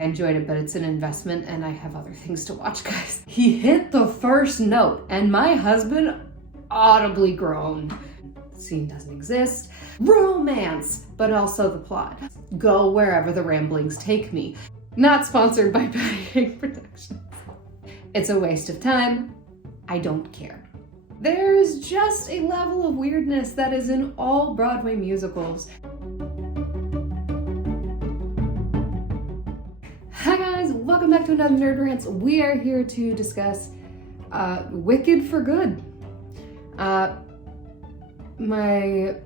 I enjoyed it, but it's an investment and I have other things to watch, guys. He hit the first note and my husband audibly groaned. The scene doesn't exist. Romance, but also the plot. Go wherever the ramblings take me. Not sponsored by Patty Productions. It's a waste of time. I don't care. There's just a level of weirdness that is in all Broadway musicals. Hi guys, welcome back to another Nerd Rants. We are here to discuss Wicked for Good. My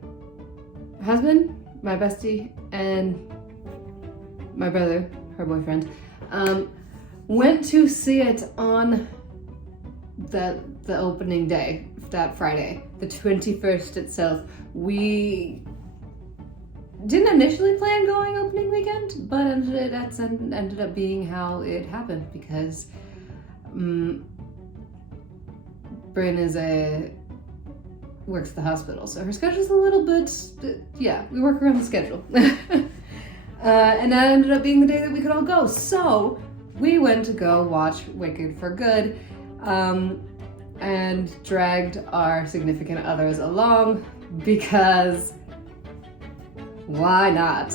husband, my bestie, and my brother, her boyfriend, went to see it on the opening day, that Friday, the 21st itself. We didn't initially plan going opening weekend, but ended up being how it happened because Bryn works at the hospital, so her schedule's a little bit, we work around the schedule. And that ended up being the day that we could all go. So we went to go watch Wicked for Good, and dragged our significant others along because why not?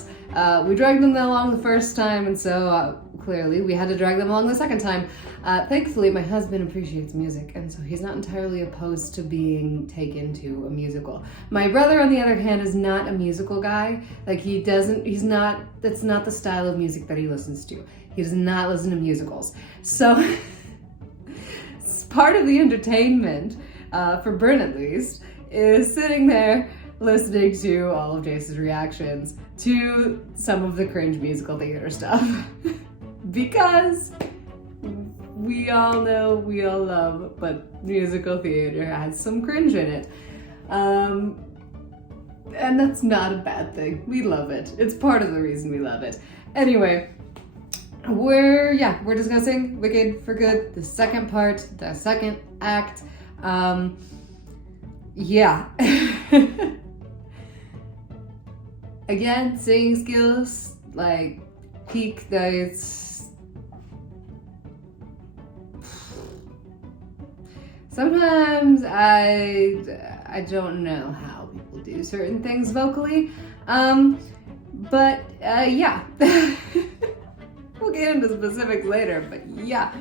We dragged them along the first time, and so clearly we had to drag them along the second time. Thankfully, my husband appreciates music, and so he's not entirely opposed to being taken to a musical. My brother, on the other hand, is not a musical guy. Like, that's not the style of music that he listens to. He does not listen to musicals. So, it's part of the entertainment, for Bryn at least, is sitting there listening to all of Jace's reactions to some of the cringe musical theater stuff. Because we all know, we all love, but musical theater has some cringe in it. And that's not a bad thing. We love it. It's part of the reason we love it. Anyway, we're discussing Wicked for Good, the second part, the second act. Again, singing skills, like, peak nights. Sometimes I don't know how people do certain things vocally, but yeah. We'll get into specifics later, but yeah,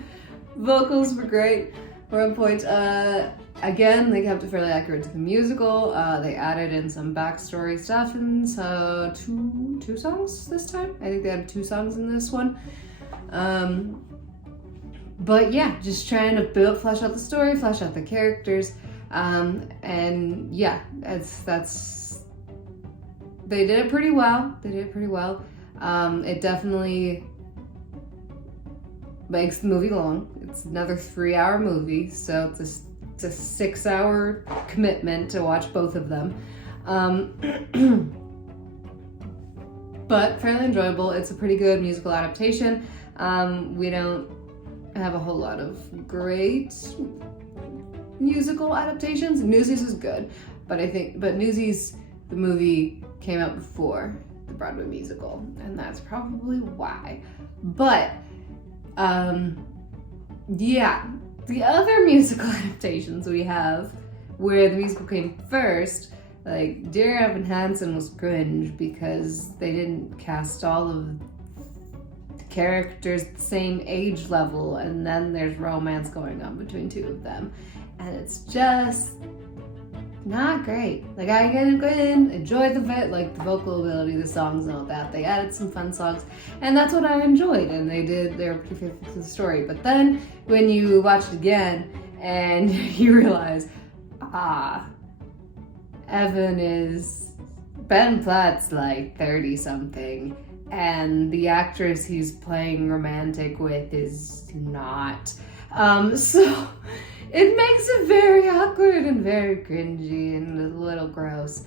vocals were great, were on point. Again, they kept it fairly accurate to the musical. They added in some backstory stuff, and so two songs this time. I think they had 2 songs in this one. But yeah, just trying to flesh out the story, flesh out the characters, and yeah, that's they did it pretty well. It definitely makes the movie long. It's another 3-hour movie, so it's a 6-hour commitment to watch both of them. But fairly enjoyable. It's a pretty good musical adaptation. We don't have a whole lot of great musical adaptations. Newsies is good, but Newsies, the movie, came out before the Broadway musical, and that's probably why. But the other musical adaptations we have, where the musical came first, like Dear Evan Hansen was cringe because they didn't cast all of the characters the same age level, and then there's romance going on between 2 of them, and it's just not great. Like, I can go in, enjoy the vocal ability, the songs and all that. They added some fun songs, and that's what I enjoyed, and they were pretty faithful to the story. But then when you watch it again and you realize, Ben Platt's like 30 something, and the actress he's playing romantic with is not. So it makes it very awkward and very cringy and a little gross.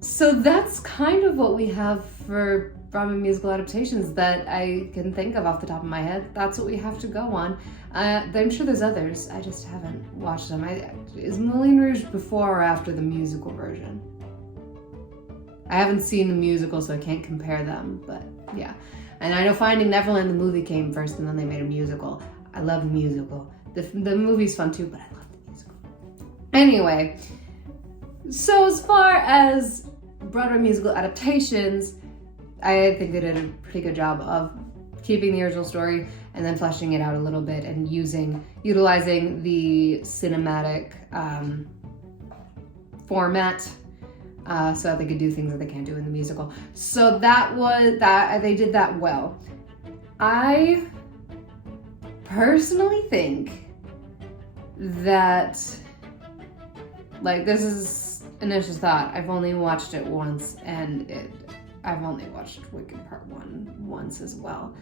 So that's kind of what we have for Broadway musical adaptations that I can think of off the top of my head. That's what we have to go on. I'm sure there's others. I just haven't watched them. Is Moulin Rouge before or after the musical version? I haven't seen the musical, so I can't compare them, but yeah. And I know Finding Neverland, the movie, came first, and then they made a musical. I love the musical. The movie's fun too, but I love the musical. Anyway, so as far as Broadway musical adaptations, I think they did a pretty good job of keeping the original story and then fleshing it out a little bit and utilizing the cinematic format so that they could do things that they can't do in the musical. So they did that well. I personally think that, like, this is initial thought. I've only watched it once, and I've only watched Wicked Part 1 once as well.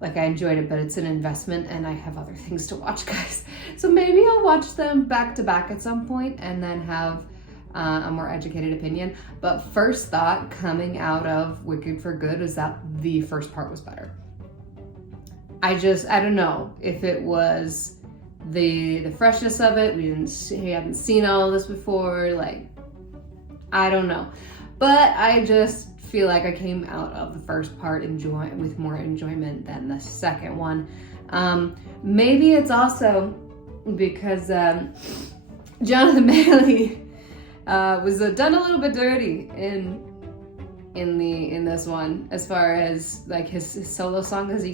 Like, I enjoyed it, but it's an investment, and I have other things to watch, guys. So maybe I'll watch them back to back at some point, and then have a more educated opinion. But first thought coming out of Wicked for Good is that the first part was better. I don't know if it was the freshness of it. We hadn't seen all of this before. Like, I don't know. But I just feel like I came out of the first part with more enjoyment than the second one. Maybe it's also because Jonathan Bailey was done a little bit dirty in this one, as far as like his solo song, as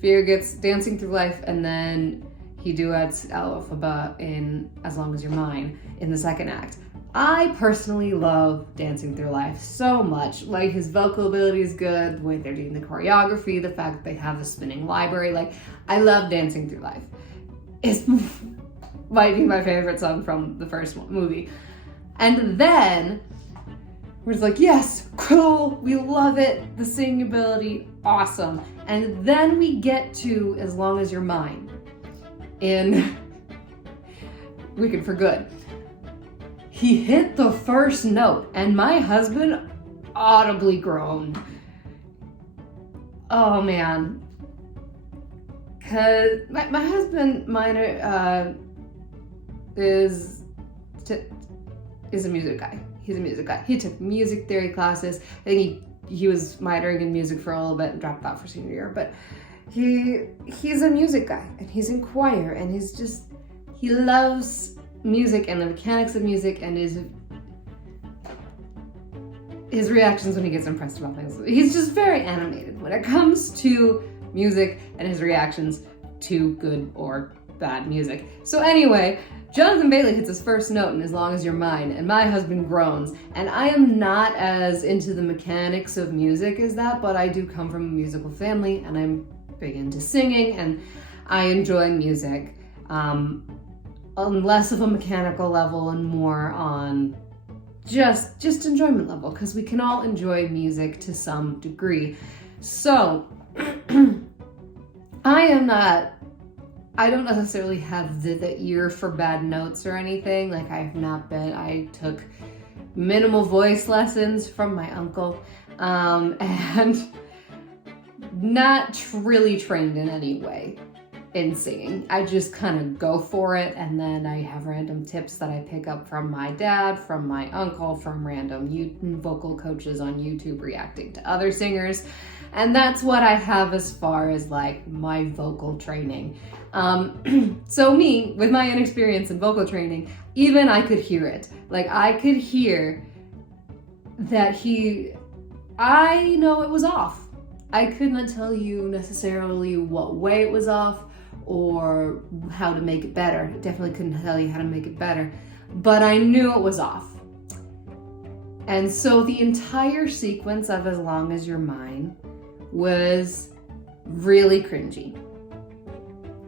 Fear gets Dancing Through Life, and then he duets Alphaba in As Long As You're Mine in the second act. I personally love Dancing Through Life so much. Like, his vocal ability is good, the way they're doing the choreography, the fact that they have the spinning library. Like, I love Dancing Through Life. It might be my favorite song from the first movie. And then we're just like, yes, cool, we love it, the singing ability, awesome. And then we get to As Long As You're Mine in Wicked for Good. He hit the first note, and my husband audibly groaned. Oh man. Cause my husband, is a music guy. He's a music guy. He took music theory classes. I think he was minoring in music for a little bit and dropped out for senior year. But he's a music guy, and he's in choir, and he loves music and the mechanics of music, and his reactions when he gets impressed about things. He's just very animated when it comes to music and his reactions to good or bad music. So anyway, Jonathan Bailey hits his first note in As Long As You're Mine, and my husband groans. And I am not as into the mechanics of music as that, but I do come from a musical family, and I'm big into singing, and I enjoy music. On less of a mechanical level and more on just enjoyment level, because we can all enjoy music to some degree. So I don't necessarily have the ear for bad notes or anything. Like, I took minimal voice lessons from my uncle, and not really trained in any way in singing. I just kind of go for it, and then I have random tips that I pick up from my dad, from my uncle, from random vocal coaches on YouTube reacting to other singers. And that's what I have as far as like my vocal training. So me, with my inexperience in vocal training, even I could hear it. Like, I could hear that I know it was off. I could not tell you necessarily what way it was off or how to make it better. Definitely couldn't tell you how to make it better, but I knew it was off. And so the entire sequence of As Long As You're Mine was really cringy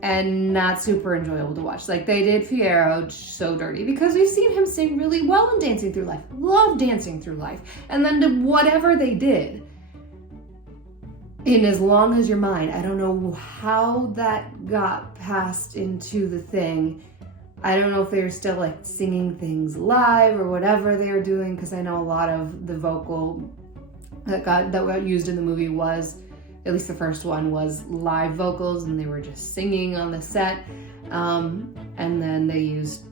and not super enjoyable to watch. Like, they did Fiyero so dirty, because we've seen him sing really well in Dancing Through Life. Love Dancing Through Life. And then whatever they did in As Long As You're Mine, I don't know how that got passed into the thing. I don't know if they were still like singing things live or whatever they were doing, because I know a lot of the vocal that got used in the movie was, at least the first one, was live vocals, and they were just singing on the set. And then they used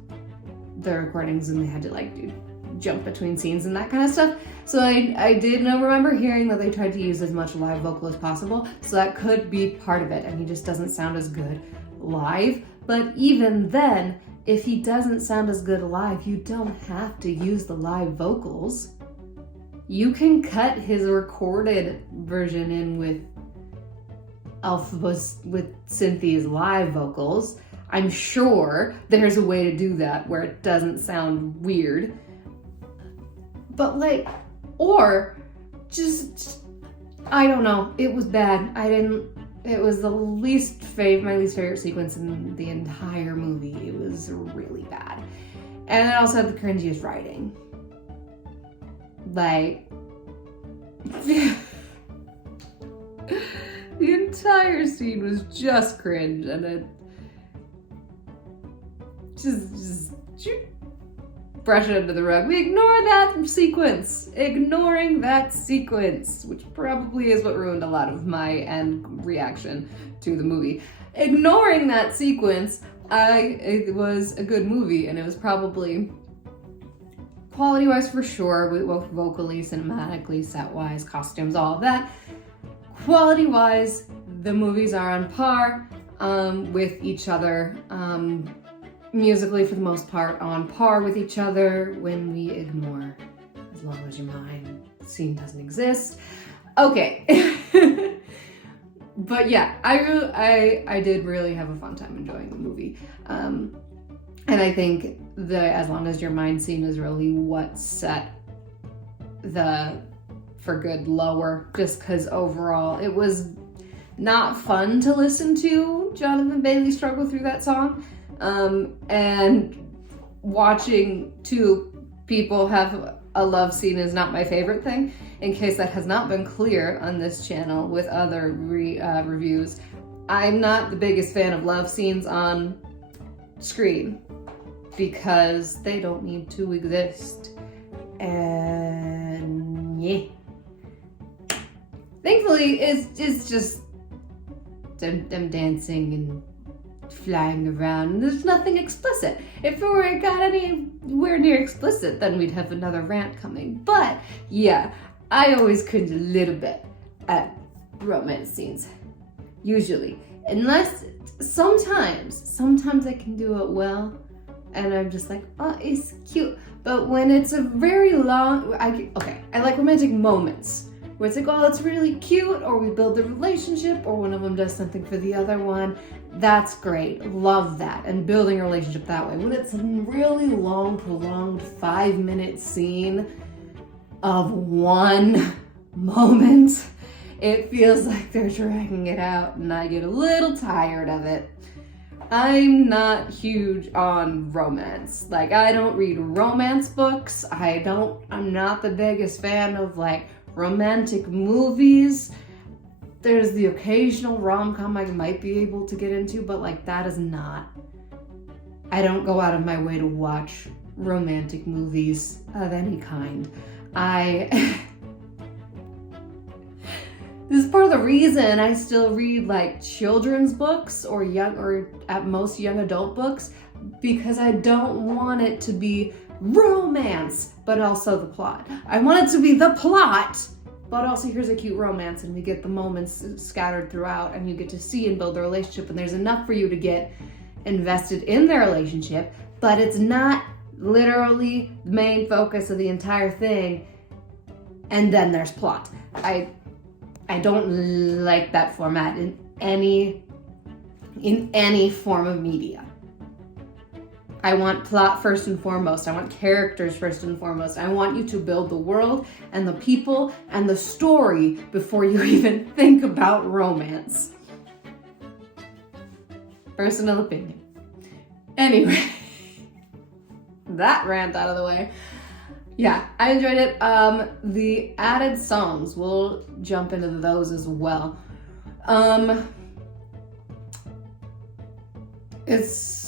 the recordings, and they had to like do jump between scenes and that kind of stuff. So I did remember hearing that they tried to use as much live vocal as possible, so that could be part of it, and he just doesn't sound as good live. But even then, if he doesn't sound as good live, you don't have to use the live vocals. You can cut his recorded version in with Cynthia's live vocals. I'm sure there's a way to do that where it doesn't sound weird. But like, or just I don't know. It was bad. It was my least favorite sequence in the entire movie. It was really bad. And it also had the cringiest writing. Like, the entire scene was just cringe, and it just brush it under the rug. We ignore that sequence. Ignoring that sequence, which probably is what ruined a lot of my end reaction to the movie. Ignoring that sequence, it was a good movie, and it was probably quality-wise for sure, both vocally, cinematically, set-wise, costumes, all of that. Quality-wise, the movies are on par with each other. Musically, for the most part, on par with each other when we ignore As Long As Your Mind scene doesn't exist. Okay. But yeah, I did really have a fun time enjoying the movie. And I think the As Long As Your Mind scene is really what set the For Good lower, just because overall it was not fun to listen to Jonathan Bailey struggle through that song. And watching two people have a love scene is not my favorite thing, in case that has not been clear on this channel with other reviews. I'm not the biggest fan of love scenes on screen because they don't need to exist. And yeah. Thankfully, it's just them dancing and flying around, and there's nothing explicit. If it got anywhere near explicit, then we'd have another rant coming. But yeah, I always cringe a little bit at romance scenes, usually. Unless, sometimes I can do it well, and I'm just like, oh, it's cute. But when it's a very long, I like romantic moments, where it's like, oh, it's really cute, or we build a relationship, or one of them does something for the other one. That's great. Love that. And building a relationship that way. When it's a really long, prolonged 5-minute scene of one moment, it feels like they're dragging it out, and I get a little tired of it. I'm not huge on romance. Like, I don't read romance books. I'm not the biggest fan of like romantic movies. There's the occasional rom-com I might be able to get into, but like that is not. I don't go out of my way to watch romantic movies of any kind. This is part of the reason I still read like children's books or at most young adult books, because I don't want it to be romance, but also the plot. I want it to be the plot, but also here's a cute romance, and we get the moments scattered throughout, and you get to see and build a relationship, and there's enough for you to get invested in their relationship, but it's not literally the main focus of the entire thing, and then there's plot. I don't like that format in any form of media. I want plot first and foremost. I want characters first and foremost. I want you to build the world and the people and the story before you even think about romance. Personal opinion. Anyway, that rant out of the way. Yeah, I enjoyed it. The added songs, we'll jump into those as well. It's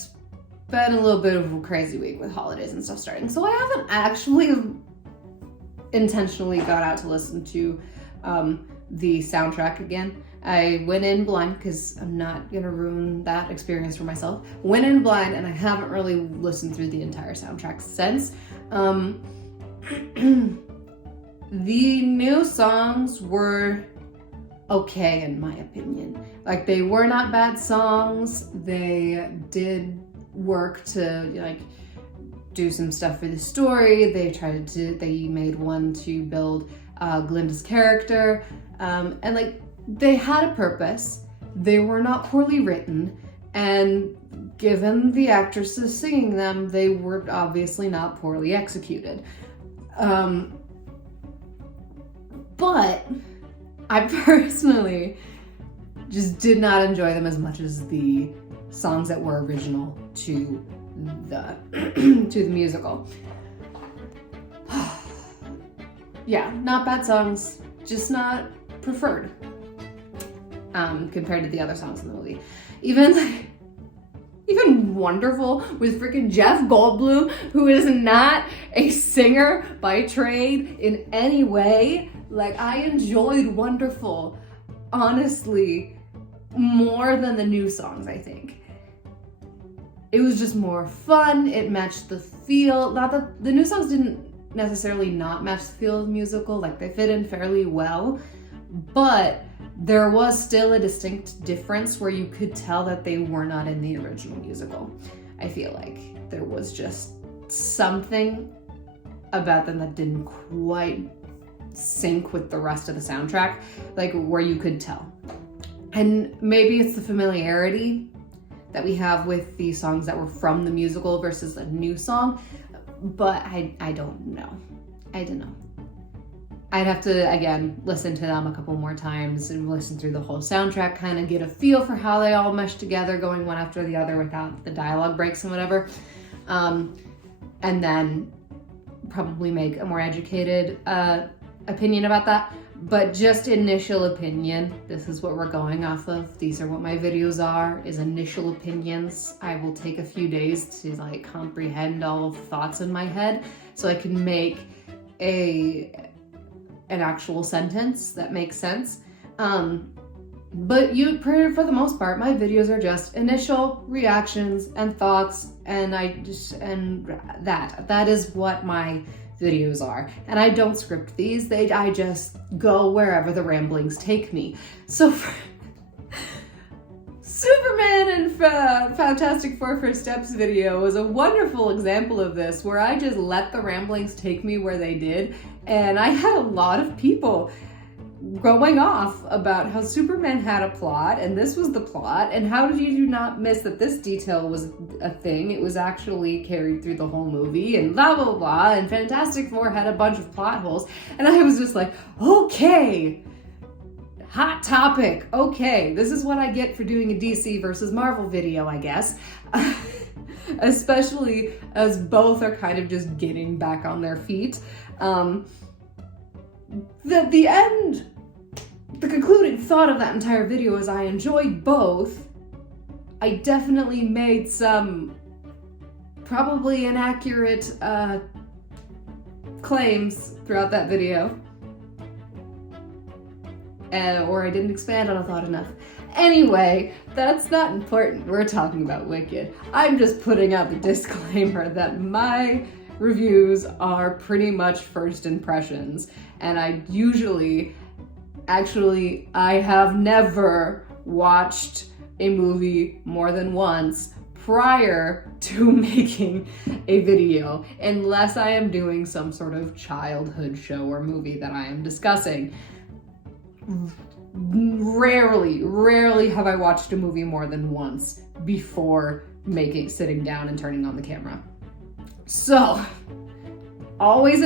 been a little bit of a crazy week with holidays and stuff starting, so I haven't actually intentionally got out to listen to the soundtrack again. I went in blind because I'm not gonna ruin that experience for myself. Went in blind, and I haven't really listened through the entire soundtrack since. The new songs were okay in my opinion. Like, they were not bad songs. They did work to like do some stuff for the story. They made one to build Glinda's character, and like they had a purpose. They were not poorly written, and given the actresses singing them, they were obviously not poorly executed. But I personally just did not enjoy them as much as the songs that were original to the to the musical. Yeah, not bad songs, just not preferred compared to the other songs in the movie. Even Wonderful with freaking Jeff Goldblum, who is not a singer by trade in any way. Like, I enjoyed Wonderful, honestly, more than the new songs, I think. It was just more fun, it matched the feel. Not that the new songs didn't necessarily not match the feel of the musical, like they fit in fairly well, but there was still a distinct difference where you could tell that they were not in the original musical. I feel like there was just something about them that didn't quite sync with the rest of the soundtrack, like where you could tell. And maybe it's the familiarity that we have with the songs that were from the musical versus a new song, but I don't know. I don't know. I'd have to, again, listen to them a couple more times and listen through the whole soundtrack, kind of get a feel for how they all mesh together, going one after the other without the dialogue breaks and whatever. And then probably make a more educated opinion about that. But just initial opinion, this is what we're going off of. These are what my videos are, is initial opinions. I will take a few days to like comprehend all of the thoughts in my head so I can make an actual sentence that makes sense. But for the most part, my videos are just initial reactions and thoughts, and that is what my videos are. And I don't script these, I just go wherever the ramblings take me. So Superman and Fantastic Four First Steps video was a wonderful example of this, where I just let the ramblings take me where they did, and I had a lot of people going off about how Superman had a plot, and this was the plot, and how did you not miss that this detail was a thing? It was actually carried through the whole movie, and blah, blah, blah, and Fantastic Four had a bunch of plot holes, and I was just like, okay, hot topic, okay, this is what I get for doing a DC versus Marvel video, I guess. Especially as both are kind of just getting back on their feet. The concluding thought of that entire video is I enjoyed both. I definitely made some probably inaccurate claims throughout that video. Or I didn't expand on a thought enough. Anyway, that's not important. We're talking about Wicked. I'm just putting out the disclaimer that my reviews are pretty much first impressions, and I have never watched a movie more than once prior to making a video, unless I am doing some sort of childhood show or movie that I am discussing. Rarely have I watched a movie more than once before sitting down and turning on the camera. So, always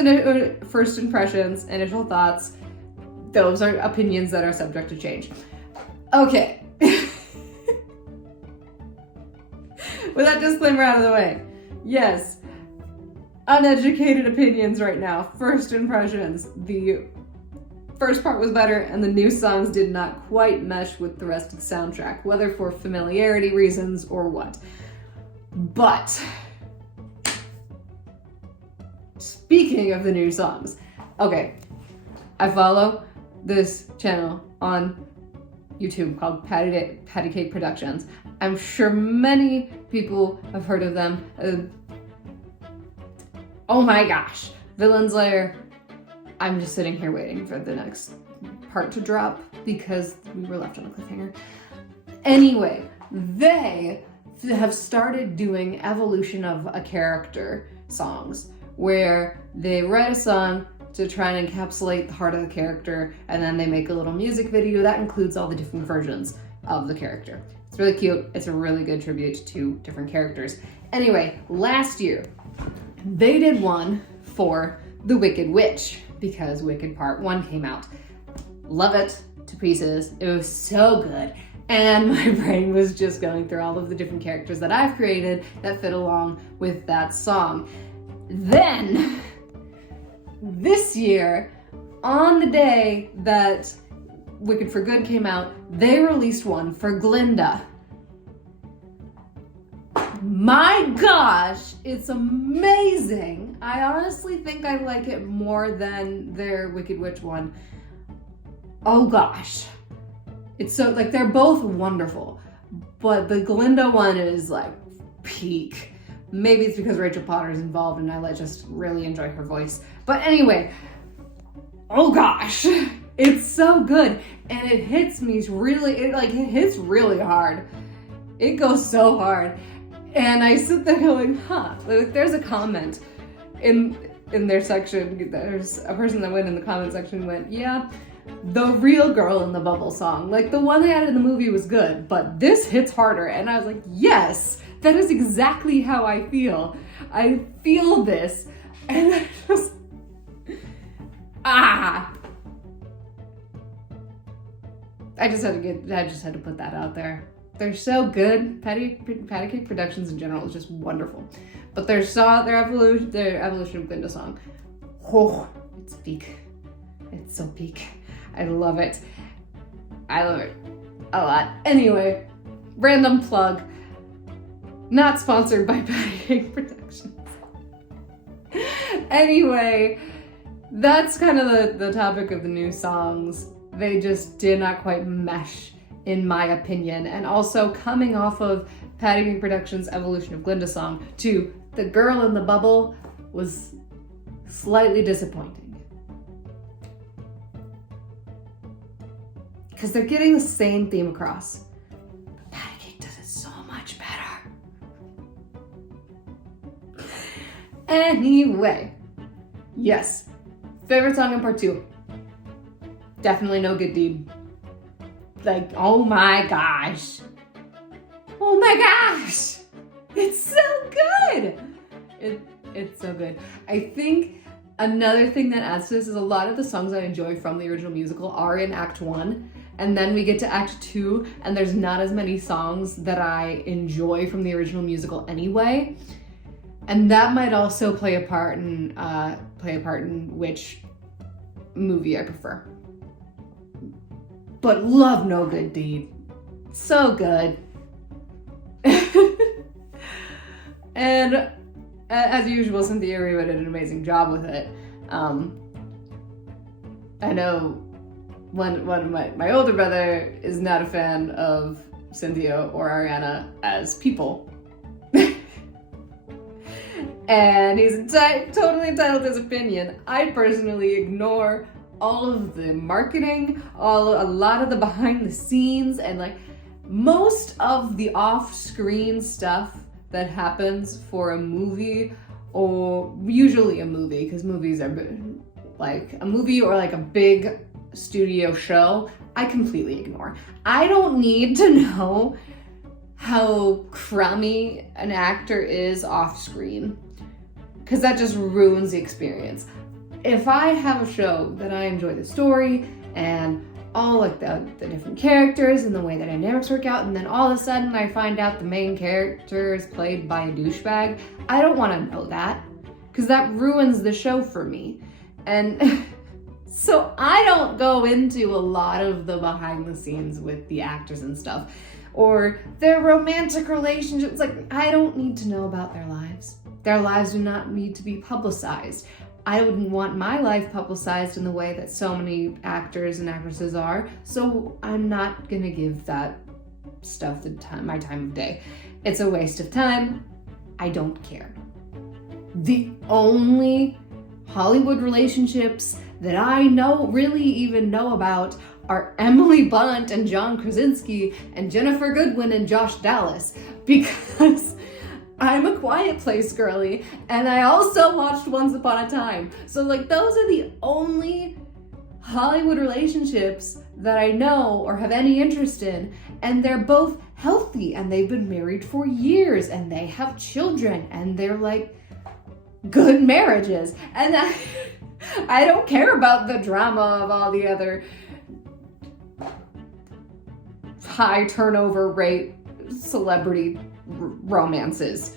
first impressions, initial thoughts, those are opinions that are subject to change. Okay. With that disclaimer out of the way, yes, uneducated opinions right now, first impressions, the first part was better, and the new songs did not quite mesh with the rest of the soundtrack, whether for familiarity reasons or what. But speaking of the new songs, okay, I follow this channel on YouTube called Patty Cake Productions. I'm sure many people have heard of them. Oh my gosh, Villain's Lair, I'm just sitting here waiting for the next part to drop because we were left on a cliffhanger. Anyway, they have started doing evolution of a character songs where they write a song to try and encapsulate the heart of the character, and then they make a little music video that includes all the different versions of the character. It's really cute. It's a really good tribute to different characters. Anyway, last year, they did one for The Wicked Witch because Wicked Part 1 came out. Love it to pieces. It was so good. And my brain was just going through all of the different characters that I've created that fit along with that song. Then, this year, on the day that Wicked for Good came out, they released one for Glinda. My gosh, it's amazing. I honestly think I like it more than their Wicked Witch one. Oh gosh. It's so, like, they're both wonderful, but the Glinda one is like peak. Maybe it's because Rachel Potter's involved and I just really enjoy her voice. But anyway, oh gosh, it's so good. And it hits me really, it hits really hard. It goes so hard. And I sit there going, like, there's a comment in their section. There's a person that went in the comment section and went, yeah, the real Girl in the Bubble song, like the one they had in the movie was good, but this hits harder. And I was like, yes, that is exactly how I feel. I feel this. And I just, I just had to put that out there. They're so good. Patty Cake Productions in general is just wonderful. But their evolution of Glinda song, oh, it's peak. It's so peak. I love it. I love it a lot. Anyway, random plug. Not sponsored by Patty Cake Productions. Anyway, that's kind of the topic of the new songs. They just did not quite mesh, in my opinion. And also, coming off of Patty Cake Productions' Evolution of Glinda song to The Girl in the Bubble was slightly disappointing. Because they're getting the same theme across. But Patty Cake does it so much better. Anyway, yes, favorite song in part 2. Definitely No Good Deed. Like, oh my gosh. Oh my gosh. It's so good. It's so good. I think another thing that adds to this is a lot of the songs I enjoy from the original musical are in Act 1. And then we get to Act 2, and there's not as many songs that I enjoy from the original musical anyway. And that might also play a part in which movie I prefer. But love No Good Deed. So good. And as usual, Cynthia Erivo did an amazing job with it. I know one of my older brother is not a fan of Cynthia or Ariana as people. And he's totally entitled to his opinion. I personally ignore all of the marketing, a lot of the behind the scenes, and like most of the off-screen stuff that happens for a movie, or usually a movie, because movies are like a movie or like a big studio show, I completely ignore. I don't need to know how crummy an actor is off screen, because that just ruins the experience. If I have a show that I enjoy the story and all like the different characters and the way the dynamics work out, and then all of a sudden I find out the main character is played by a douchebag, I don't want to know that, because that ruins the show for me. And so I don't go into a lot of the behind the scenes with the actors and stuff, or their romantic relationships. Like, I don't need to know about their lives. Their lives do not need to be publicized. I wouldn't want my life publicized in the way that so many actors and actresses are, so I'm not gonna give that stuff my time of day. It's a waste of time. I don't care. The only Hollywood relationships that I really even know about are Emily Blunt and John Krasinski and Jennifer Goodwin and Josh Dallas, because I'm a Quiet Place girly and I also watched Once Upon a Time. So like those are the only Hollywood relationships that I know or have any interest in, and they're both healthy and they've been married for years and they have children and they're like good marriages. And I don't care about the drama of all the other high turnover rate celebrity romances.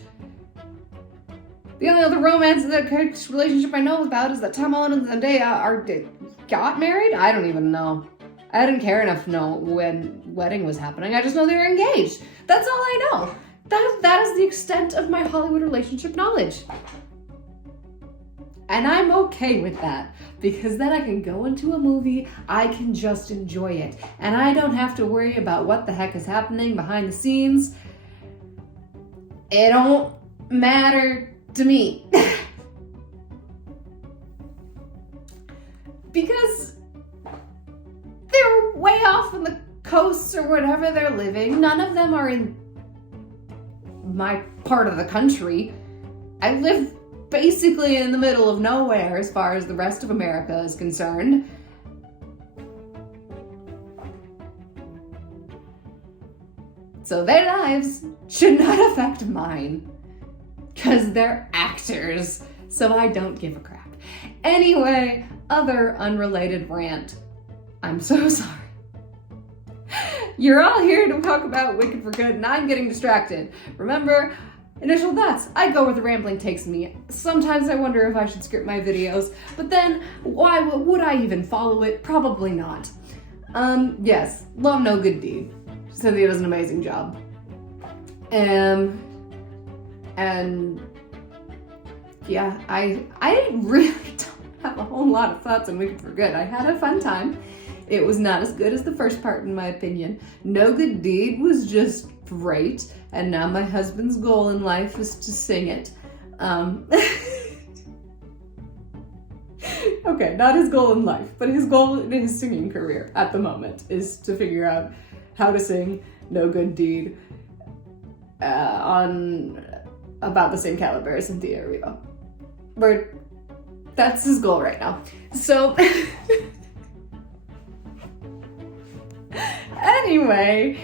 The only other relationship I know about is that Tom Holland and Zendaya got married? I don't even know. I didn't care enough to know when wedding was happening. I just know they were engaged. That's all I know. That is the extent of my Hollywood relationship knowledge. And I'm okay with that, because then I can go into a movie, I can just enjoy it, and I don't have to worry about what the heck is happening behind the scenes. It don't matter to me. Because they're way off on the coasts or whatever they're living. None of them are in my part of the country. I live basically in the middle of nowhere as far as the rest of America is concerned. So their lives should not affect mine, because they're actors, so I don't give a crap. Anyway, other unrelated rant. I'm so sorry. You're all here to talk about Wicked for Good, and I'm getting distracted. Remember, initial thoughts, I go where the rambling takes me. Sometimes I wonder if I should script my videos, but then why would I even follow it? Probably not. Yes, love No Good Deed. Cynthia does an amazing job. And yeah, I really don't have a whole lot of thoughts on Wicked for Good. I had a fun time. It was not as good as the first part, in my opinion. No Good Deed was just great, and now my husband's goal in life is to sing it. Okay, not his goal in life, but his goal in his singing career at the moment is to figure out how to sing No Good Deed on about the same caliber as Cynthia Erivo. That's his goal right now. So anyway,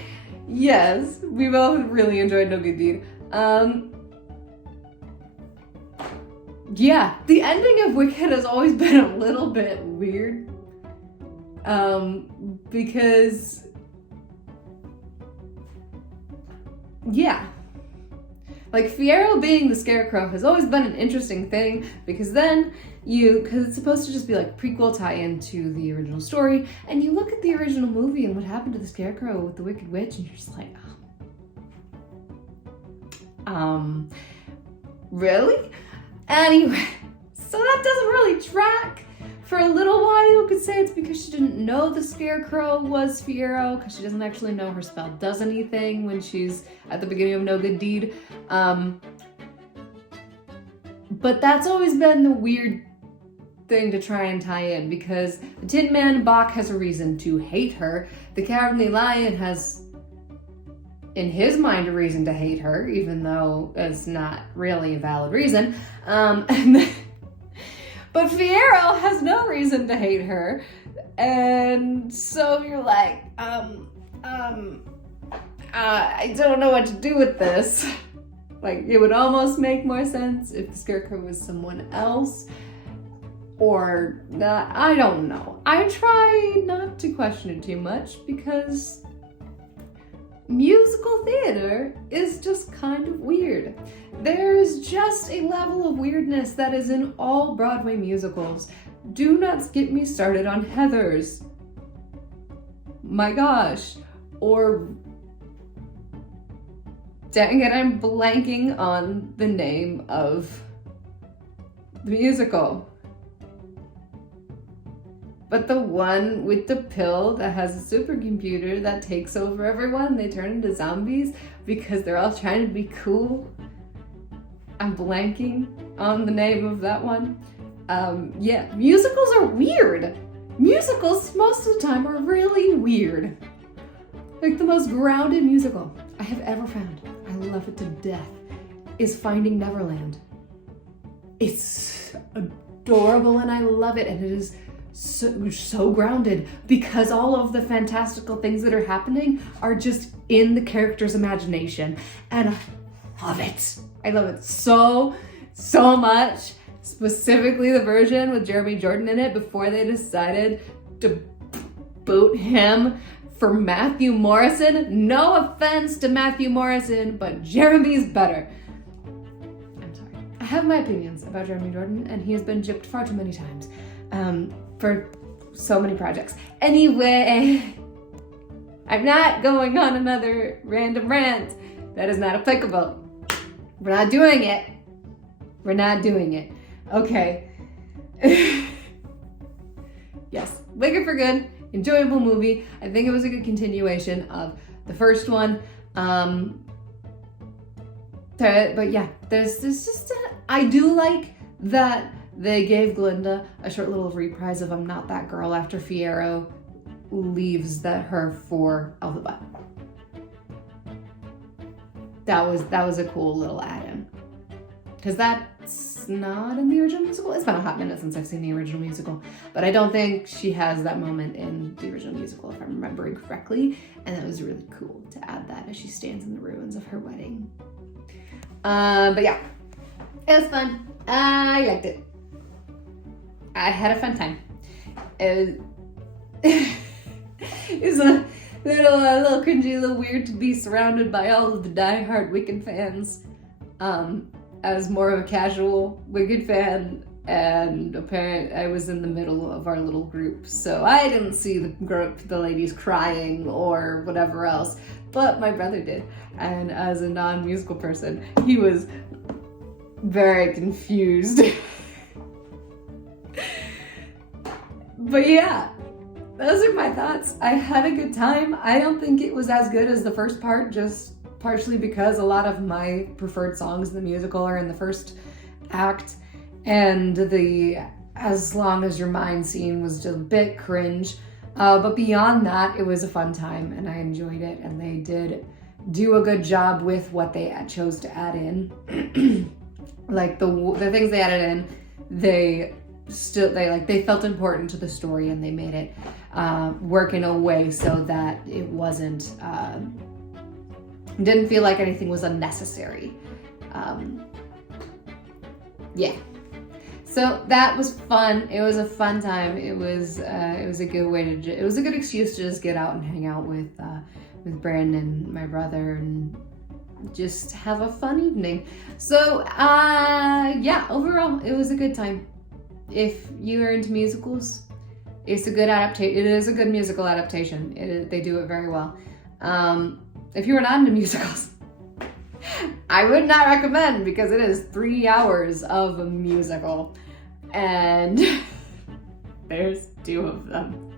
yes, we both really enjoyed No Good Deed. Yeah, the ending of Wicked has always been a little bit weird. Because yeah. Like, Fiyero being the Scarecrow has always been an interesting thing, because then because it's supposed to just be like prequel tie-in to the original story, and you look at the original movie and what happened to the Scarecrow with the Wicked Witch, and you're just like, really? Anyway, so that doesn't really track. For a little while, you could say it's because she didn't know the Scarecrow was Fiyero, because she doesn't actually know her spell does anything when she's at the beginning of No Good Deed. But that's always been the weird thing to try and tie in, because the Tin Man Bach has a reason to hate her. The Cowardly Lion has, in his mind, a reason to hate her, even though it's not really a valid reason. But Fiyero has no reason to hate her, and so you're like, I don't know what to do with this. Like, it would almost make more sense if the Scarecrow was someone else, or not. I don't know. I try not to question it too much, because musical theater is just kind of weird. There's just a level of weirdness that is in all Broadway musicals. Do not get me started on Heathers. My gosh. Or, dang it, I'm blanking on the name of the musical. But the one with the pill that has a supercomputer that takes over everyone, they turn into zombies because they're all trying to be cool. I'm blanking on the name of that one. Yeah, musicals are weird. Musicals most of the time are really weird. Like the most grounded musical I have ever found, I love it to death, is Finding Neverland. It's adorable and I love it, and it is so grounded because all of the fantastical things that are happening are just in the character's imagination, and I love it. I love it so much. Specifically the version with Jeremy Jordan in it before they decided to boot him for Matthew Morrison. No offense to Matthew Morrison, but Jeremy's better. I'm sorry. I have my opinions about Jeremy Jordan, and he has been gypped far too many times for so many projects. Anyway, I'm not going on another random rant. That is not applicable. We're not doing it. We're not doing it. Okay. Yes, Wicked for Good. Enjoyable movie. I think it was a good continuation of the first one. But yeah, there's just I do like that they gave Glinda a short little reprise of I'm Not That Girl after Fiyero leaves her for Elphaba. That was a cool little add-in. Because that's not in the original musical. It's been a hot minute since I've seen the original musical, but I don't think she has that moment in the original musical, if I'm remembering correctly, and that was really cool to add that as she stands in the ruins of her wedding. But yeah, it was fun. I liked it. I had a fun time. It was a little cringy, a little weird to be surrounded by all of the diehard Wicked fans. As more of a casual Wicked fan, and apparently I was in the middle of our little group, so I didn't see the ladies crying or whatever else, but my brother did, and as a non-musical person, he was very confused. But yeah, those are my thoughts. I had a good time. I don't think it was as good as the first part, just partially because a lot of my preferred songs in the musical are in the first act, and the As Long As Your Mind scene was just a bit cringe. But beyond that, it was a fun time and I enjoyed it, and they did do a good job with what they chose to add in. Like the things they added in, they felt important to the story, and they made it work in a way so that it wasn't didn't feel like anything was unnecessary. Yeah. So that was fun. It was a fun time. It was a good way to. It was a good excuse to just get out and hang out with Brandon, my brother, and just have a fun evening. So yeah, overall, it was a good time. If you are into musicals, it's a good adaptation. It is a good musical adaptation. They do it very well. If you are not into musicals, I would not recommend, because it is 3 hours of a musical, and there's 2 of them.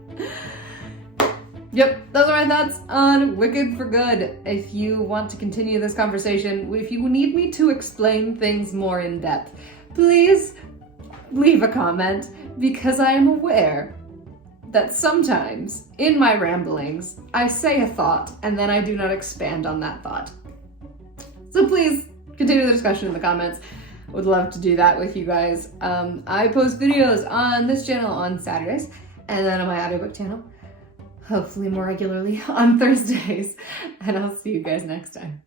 Yep, those are my thoughts on Wicked for Good. If you want to continue this conversation, if you need me to explain things more in depth, please leave a comment, because I am aware that sometimes in my ramblings, I say a thought and then I do not expand on that thought. So please continue the discussion in the comments. Would love to do that with you guys. I post videos on this channel on Saturdays, and then on my audiobook channel, hopefully more regularly, on Thursdays. And I'll see you guys next time.